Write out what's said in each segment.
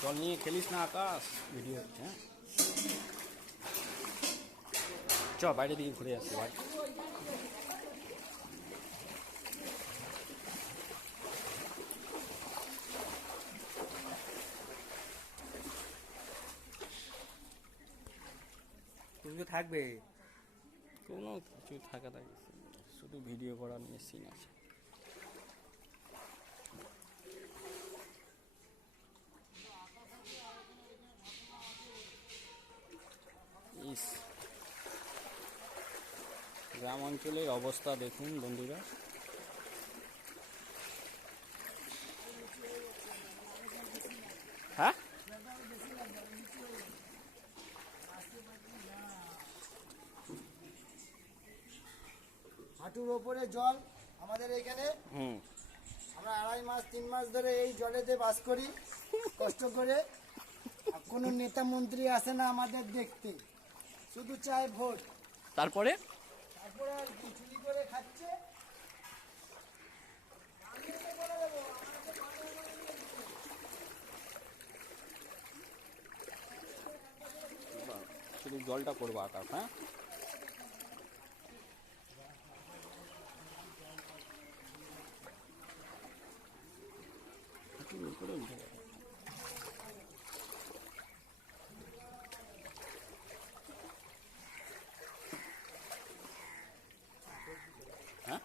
জল নিয়ে খেলিস না আকাশ, ভিডিও হচ্ছে। হ্যাঁ চ বাইরে দিকে ঘুরে আসি ভাই। তুমি তো থাকবে। কোনো কিছু থাকা থাকে, শুধু ভিডিও করা নিয়ে সিন আছে। ইস, গ্রাম অঞ্চলের অবস্থা দেখুন বন্ধুরা। হ্যাঁ হাঁটুর ওপরে জল আমাদের এখানে। আমরা 2.5 মাস 3 মাস ধরে এই জলেতে বাস করি কষ্ট করে। কোনো নেতা মন্ত্রী আসে না আমাদের দেখতে, শুধু চায় ভোট। তারপরে তারপরে আর কি চুরি করে খাচ্ছে। শুধু জলটা পড়বো আকাশ। হ্যাঁ করে উঠে যাবে। হ্যাঁ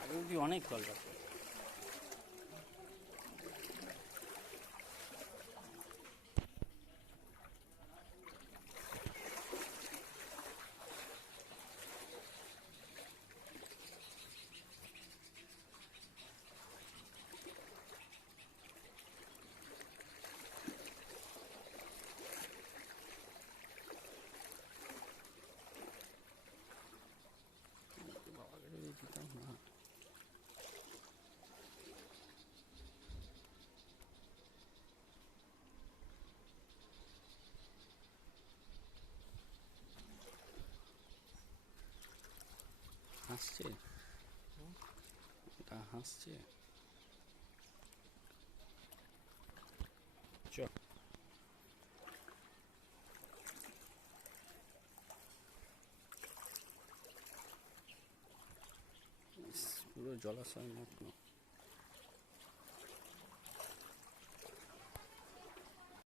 আগে অব্দি অনেক জল যাচ্ছে। হাসছে, এটা হাসছে। চ পুরো জলাশয় মগ্ন।